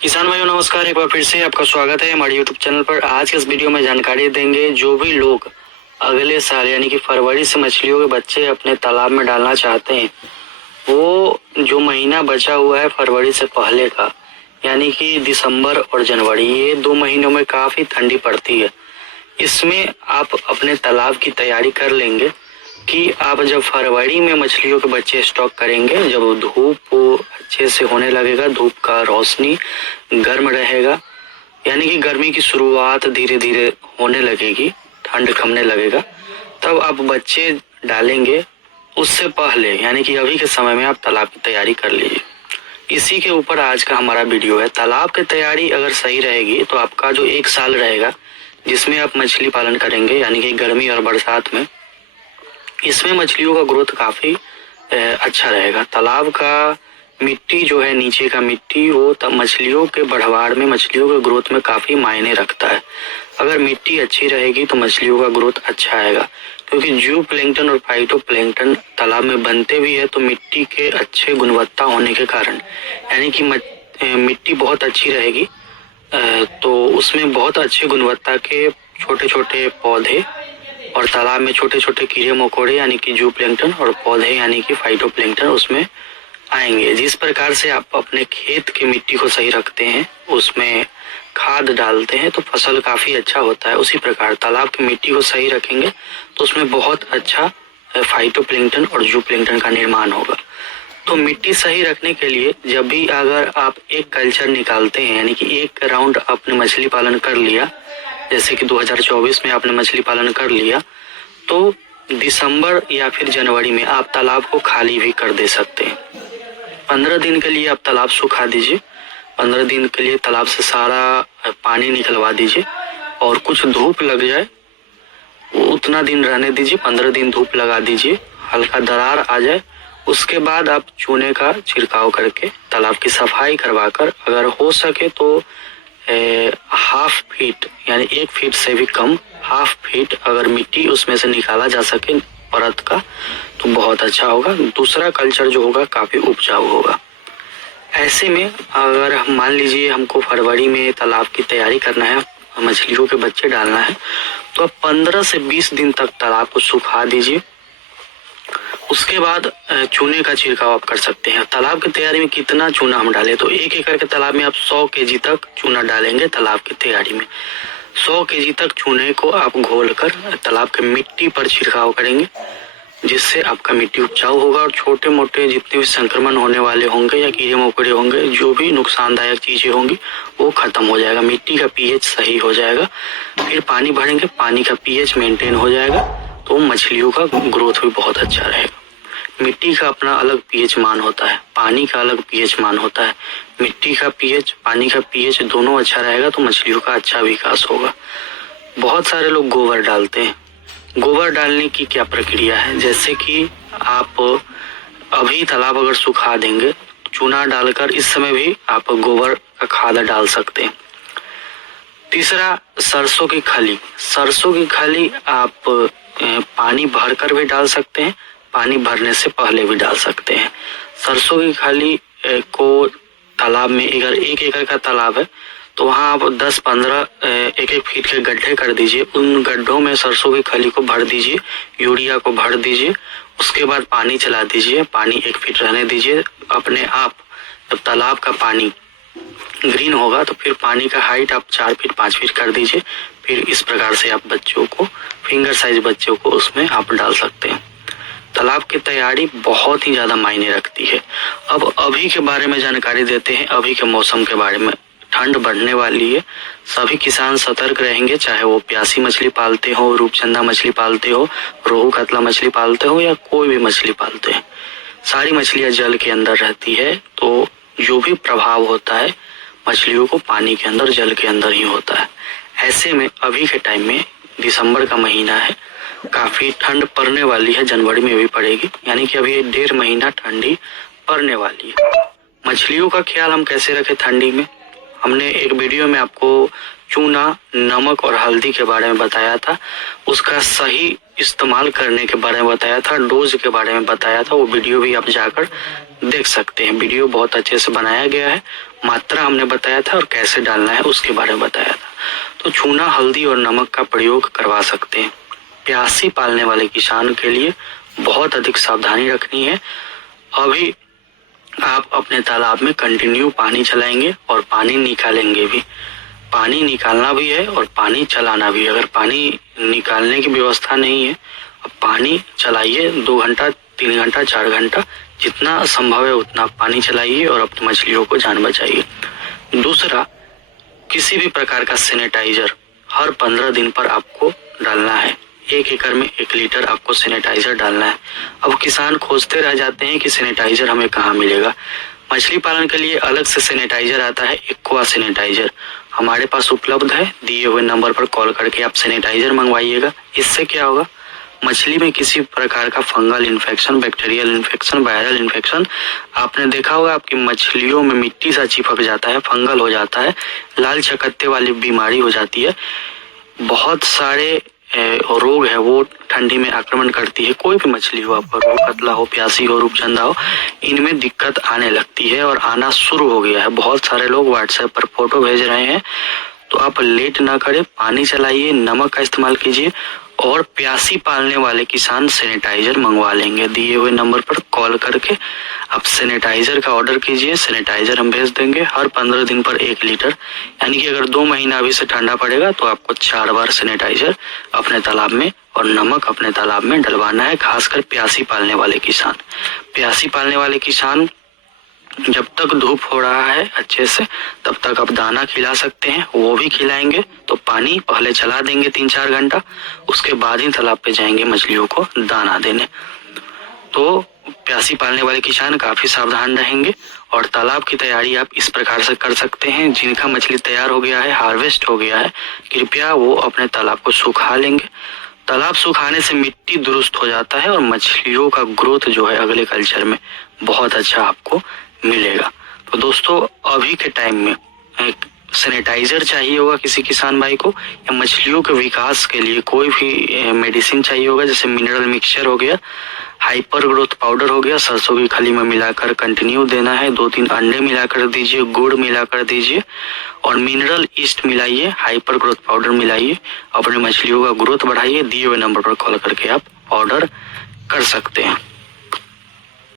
किसान भाइयों नमस्कार। एक बार फिर से आपका स्वागत है हमारे यूट्यूब चैनल पर। आज के इस वीडियो में जानकारी देंगे जो भी लोग अगले साल यानी कि फरवरी से मछलियों के बच्चे अपने तालाब में डालना चाहते हैं, वो जो महीना बचा हुआ है फरवरी से पहले का यानी कि दिसंबर और जनवरी, ये 2 महीनों में काफी ठंडी पड़ती है। इसमें आप अपने तालाब की तैयारी कर लेंगे कि आप जब फरवरी में मछलियों के बच्चे स्टॉक करेंगे, जब धूप अच्छे से होने लगेगा, धूप का रोशनी गर्म रहेगा यानी कि गर्मी की शुरुआत धीरे धीरे होने लगेगी, ठंड कमने लगेगा, तब आप बच्चे डालेंगे। उससे पहले यानी कि अभी के समय में आप तालाब की तैयारी कर लीजिए। इसी के ऊपर आज का हमारा वीडियो है। तालाब की तैयारी अगर सही रहेगी तो आपका जो 1 साल रहेगा जिसमें आप मछली पालन करेंगे यानी कि गर्मी और बरसात में, इसमें मछलियों का ग्रोथ काफी अच्छा रहेगा। तालाब का मिट्टी जो है, नीचे का मिट्टी, वो तब मछलियों के बढ़वाड़ में, मछलियों के ग्रोथ में काफी मायने रखता है। अगर मिट्टी अच्छी रहेगी तो मछलियों का ग्रोथ अच्छा आएगा, क्योंकि जू प्लैंकटन और फाइटो प्लैंकटन तालाब में बनते भी है तो मिट्टी के अच्छे गुणवत्ता होने के कारण, यानी कि मिट्टी बहुत अच्छी रहेगी तो उसमें बहुत अच्छे गुणवत्ता के छोटे छोटे पौधे और तालाब में छोटे छोटे कीड़े मकोड़े यानी कि जू प्लैंकटन और पौधे यानी कि फाइटो प्लैंकटन उसमें आएंगे। जिस प्रकार से आप अपने खेत की मिट्टी को सही रखते हैं, उसमें खाद डालते हैं तो फसल काफी अच्छा होता है, उसी प्रकार तालाब की मिट्टी को सही रखेंगे तो उसमें बहुत अच्छा फाइटो प्लैंकटन और जू प्लैंकटन का निर्माण होगा। तो मिट्टी सही रखने के लिए जब भी अगर आप एक कल्चर निकालते हैं यानी कि एक राउंड आपने मछली पालन कर लिया, जैसे कि 2024 में आपने मछली पालन कर लिया, तो दिसंबर या फिर जनवरी में आप तालाब को खाली भी कर दे सकते हैं। 15 दिन के लिए आप तालाब सुखा दीजिए, 15 दिन के लिए तालाब से सारा पानी निकलवा दीजिए और कुछ धूप लग जाए उतना दिन रहने दीजिए। 15 दिन धूप लगा दीजिए, हल्का दरार आ जाए, उसके बाद आप चूने का छिड़काव करके तालाब की सफाई करवाकर, अगर हो सके तो हाफ फीट यानी 1 फीट से भी कम, हाफ फीट अगर मिट्टी उसमें से निकाला जा सके परत का तो बहुत अच्छा होगा। दूसरा कल्चर जो होगा काफी उपजाऊ होगा। ऐसे में अगर हम मान लीजिए हमको फरवरी में तालाब की तैयारी करना है, मछलियों के बच्चे डालना है, तो आप 15 से 20 दिन तक तालाब को सुखा दीजिए। उसके बाद चूने का छिड़काव आप कर सकते हैं। तालाब की तैयारी में कितना चूना हम डालें, तो 1 एकड़ के तालाब में आप 100 केजी तक चूना डालेंगे। तालाब की तैयारी में 100 केजी तक चूने को आप घोलकर तालाब के मिट्टी पर छिड़काव करेंगे, जिससे आपका मिट्टी उपजाऊ होगा और छोटे मोटे जितने भी संक्रमण होने वाले होंगे या कीड़े मकोड़े होंगे, जो भी नुकसानदायक चीजें होंगी वो खत्म हो जाएगा। मिट्टी का पीएच सही हो जाएगा। फिर पानी भरेंगे, पानी का पीएच मेंटेन हो जाएगा तो मछलियों का ग्रोथ भी बहुत अच्छा रहेगा। मिट्टी का अपना अलग पीएच मान होता है, पानी का अलग पीएच मान होता है। मिट्टी का पीएच, पानी का पीएच दोनों अच्छा रहेगा तो मछलियों का अच्छा विकास होगा। बहुत सारे लोग गोबर डालते हैं। गोबर डालने की क्या प्रक्रिया है, जैसे कि आप अभी तालाब अगर सुखा देंगे, चूना डालकर इस समय भी आप गोबर का खाद डाल सकते हैं। तीसरा, सरसों की खली। सरसों की खली आप पानी भरकर भी डाल सकते हैं, पानी भरने से पहले भी डाल सकते हैं। सरसों की खली को तालाब में, अगर 1 एकड़ का तालाब है तो वहाँ आप 10-15 1-1 फीट के गड्ढे कर दीजिए। उन गड्ढों में सरसों की खली को भर दीजिए, यूरिया को भर दीजिए, उसके बाद पानी चला दीजिए, पानी 1 फीट रहने दीजिए। अपने आप जब तालाब का पानी ग्रीन होगा तो फिर पानी का हाइट आप 4 फीट 5 फीट कर दीजिए। फिर इस प्रकार से आप बच्चों को, फिंगर साइज बच्चों को उसमें आप डाल सकते हैं। तालाब की तैयारी बहुत ही ज्यादा मायने रखती है। अब अभी के बारे में जानकारी देते हैं, अभी के मौसम के बारे में। ठंड बढ़ने वाली है, सभी किसान सतर्क रहेंगे, चाहे वो प्यासी मछली पालते हो, रूपचंदा मछली पालते हो, रोहू कतला मछली पालते हो या कोई भी मछली पालते हैं। सारी मछलियां जल के अंदर रहती है तो जो भी प्रभाव होता है मछलियों को पानी के अंदर, जल के अंदर ही होता है। ऐसे में अभी के टाइम में दिसंबर का महीना है, काफी ठंड पड़ने वाली है, जनवरी में भी पड़ेगी, यानी कि अभी 1.5 महीना ठंडी पड़ने वाली है। मछलियों का ख्याल हम कैसे रखें ठंडी में? हमने एक वीडियो में आपको चूना, नमक और हल्दी के बारे में बताया था, उसका सही इस्तेमाल करने के बारे में बताया था, डोज के बारे में बताया था। वो वीडियो भी आप जाकर देख सकते हैं। वीडियो बहुत अच्छे से बनाया गया है, मात्रा हमने बताया था और कैसे डालना है उसके बारे में बताया था। तो चूना, हल्दी और नमक का प्रयोग करवा सकते हैं। प्यासी पालने वाले किसान के लिए बहुत अधिक सावधानी रखनी है। अभी आप अपने तालाब में कंटिन्यू पानी चलाएंगे और पानी निकालेंगे भी। पानी निकालना भी है और पानी चलाना भी है। अगर पानी निकालने की व्यवस्था नहीं है, अब पानी चलाइए 2 घंटा, 3 घंटा, 4 घंटा, जितना संभव है उतना पानी चलाइए और अपनी मछलियों को जान बचाइए। दूसरा, किसी भी प्रकार का सैनिटाइजर हर 15 दिन पर आपको डालना है। 1 एकड़ में 1 लीटर आपको सैनिटाइजर डालना है। अब किसान खोजते रह जाते हैं कि सैनिटाइजर हमें कहाँ मिलेगा। मछली पालन के लिए अलग से सैनिटाइजर आता है, एक्वा सैनिटाइजर, हमारे पास उपलब्ध है। दिए हुए नंबर पर कॉल करके आप सैनिटाइजर मंगवाइएगा। इससे क्या होगा, मछली में किसी प्रकार का fungal infection, bacterial infection, viral infection, आपने देखा होगा आपकी मछलियों में मिट्टी सा चिपक जाता है, फंगल हो जाता है, लाल चकत्ते वाली बीमारी हो जाती है। बहुत सारे रोग है वो ठंडी में आक्रमण करती है। कोई भी मछली हो, आपका रोहू कतला हो, प्यासी हो, रूपचंदा हो, इनमें दिक्कत आने लगती है और आना शुरू हो गया है। बहुत सारे लोग व्हाट्सएप पर फोटो भेज रहे हैं। तो आप लेट ना करें, पानी चलाइए, नमक का इस्तेमाल कीजिए और प्यासी पालने वाले किसान सैनिटाइजर मंगवा लेंगे। दिए हुए नंबर पर कॉल करके आप सैनिटाइजर का ऑर्डर कीजिए, सैनिटाइजर हम भेज देंगे। हर 15 दिन पर 1 लीटर, यानी कि अगर 2 महीना अभी से ठंडा पड़ेगा तो आपको 4 बार सैनिटाइजर अपने तालाब में और नमक अपने तालाब में डलवाना है। खासकर प्यासी पालने वाले किसान, प्यासी पालने वाले किसान जब तक धूप हो रहा है अच्छे से, तब तक आप दाना खिला सकते हैं, वो भी खिलाएंगे। तो पानी पहले चला देंगे 3-4 घंटा, उसके बाद ही तालाब पे जाएंगे मछलियों को दाना देने। तो प्यासी पालने वाले किसान काफी सावधान रहेंगे। और तालाब की तैयारी आप इस प्रकार से कर सकते हैं। जिनका मछली तैयार हो गया है, हार्वेस्ट हो गया है, कृपया वो अपने तालाब को सुखा लेंगे। तालाब सुखाने से मिट्टी दुरुस्त हो जाता है और मछलियों का ग्रोथ जो है अगले कल्चर में बहुत अच्छा आपको मिलेगा। तो दोस्तों, अभी के टाइम में एक सैनिटाइजर चाहिए होगा किसी किसान भाई को, या मछलियों के विकास के लिए कोई भी मेडिसिन चाहिए होगा, जैसे मिनरल मिक्सचर हो गया, हाइपर ग्रोथ पाउडर हो गया, सरसों की खली में मिलाकर कंटिन्यू देना है। 2-3 अंडे मिलाकर दीजिए, गुड़ मिलाकर दीजिए और मिनरल ईस्ट मिलाइए, हाइपर ग्रोथ पाउडर मिलाइए, अपने मछलियों का ग्रोथ बढ़ाइए। दिए हुए नंबर पर कॉल करके आप ऑर्डर कर सकते हैं।